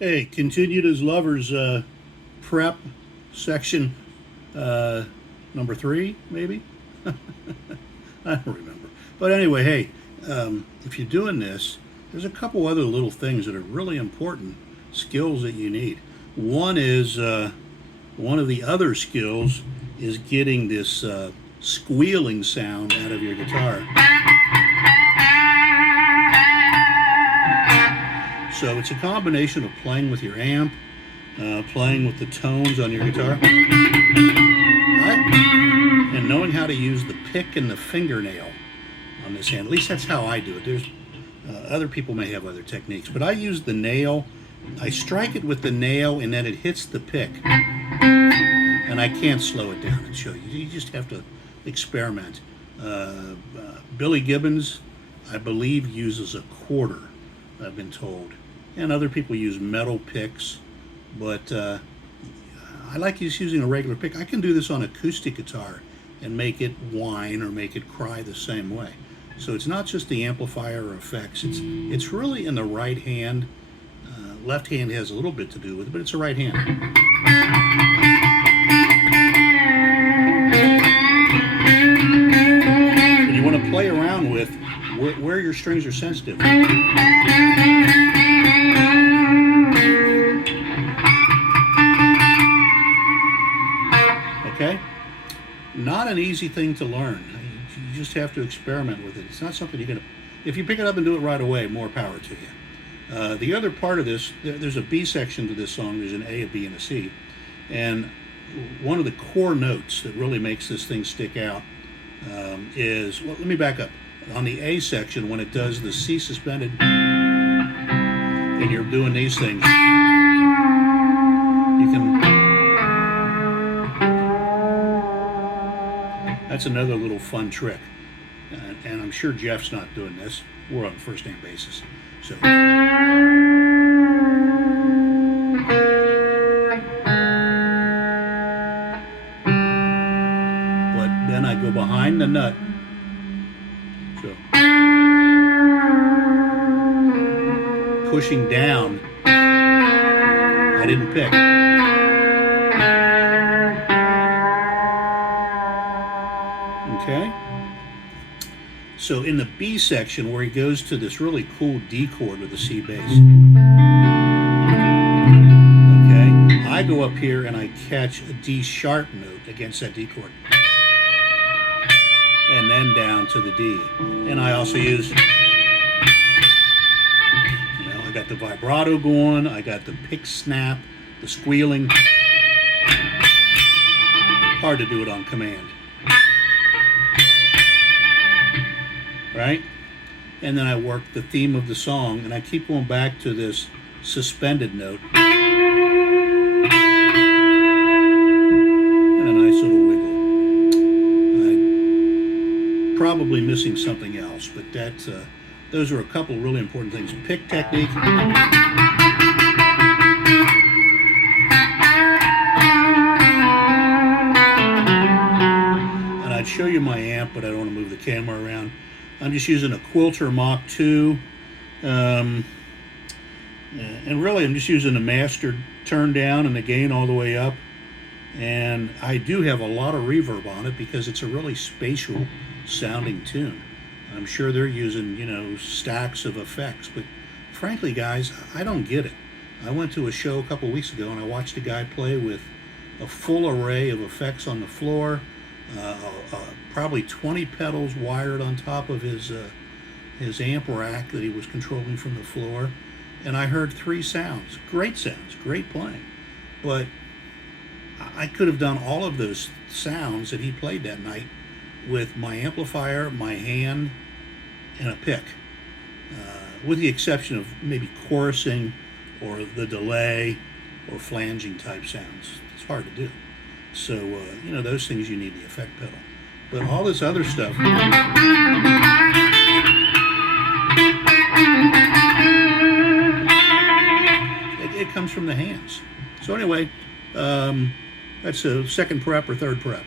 Hey, continued as lovers prep section number 3, maybe? I don't remember. But anyway, hey, if you're doing this, there's a couple other little things that are really important skills that you need. One is one of the other skills is getting this squealing sound out of your guitar. So it's a combination of playing with your amp, playing with the tones on your guitar, and knowing how to use the pick and the fingernail on this hand. At least that's how I do it. There's other people may have other techniques, but I use the nail. I strike it with the nail, and then it hits the pick, and I can't slow it down and show you. You just have to experiment. Billy Gibbons, I believe, uses a quarter, I've been told. And other people use metal picks, but I like just using a regular pick. I can do this on acoustic guitar and make it whine or make it cry the same way. So it's not just the amplifier or effects. It's really in the right hand. Left hand has a little bit to do with it, but it's the right hand. And you want to play around with where your strings are sensitive. Okay? Not an easy thing to learn. You just have to experiment with it. It's not something you're going to... If you pick it up and do it right away, more power to you. The other part of this, there's a B section to this song. There's an A, a B, and a C. And one of the core notes that really makes this thing stick out is... Well, let me back up. On the A section, when it does the C suspended, and you're doing these things, you can... That's another little fun trick. And I'm sure Jeff's not doing this. We're on a first-name basis. So... But then I go behind the nut. So... Pushing down. I didn't pick. Okay? So in the B section, where he goes to this really cool D chord with the C bass, okay, I go up here and I catch a D sharp note against that D chord, and then down to the D. And I also use, I got the vibrato going, I got the pick snap, the squealing. Hard to do it on command. Right? And then I work the theme of the song, and I keep going back to this suspended note. And a nice little wiggle. I'm probably missing something else, but that's, those are a couple of really important things. Pick technique. And I'd show you my amp, but I don't want to move the camera around. I'm just using a Quilter Mach 2, and really I'm just using the master turn down and the gain all the way up, and I do have a lot of reverb on it because it's a really spatial sounding tune. I'm sure they're using, stacks of effects, but frankly, guys, I don't get it. I went to a show a couple weeks ago and I watched a guy play with a full array of effects on the floor, probably 20 pedals wired on top of his amp rack that he was controlling from the floor, and I heard 3 sounds, great playing, but I could have done all of those sounds that he played that night with my amplifier, my hand, and a pick, with the exception of maybe chorusing or the delay or flanging type sounds. It's hard to do. So, those things you need the effect pedal. But all this other stuff, it comes from the hands. So anyway, that's a second prep or third prep.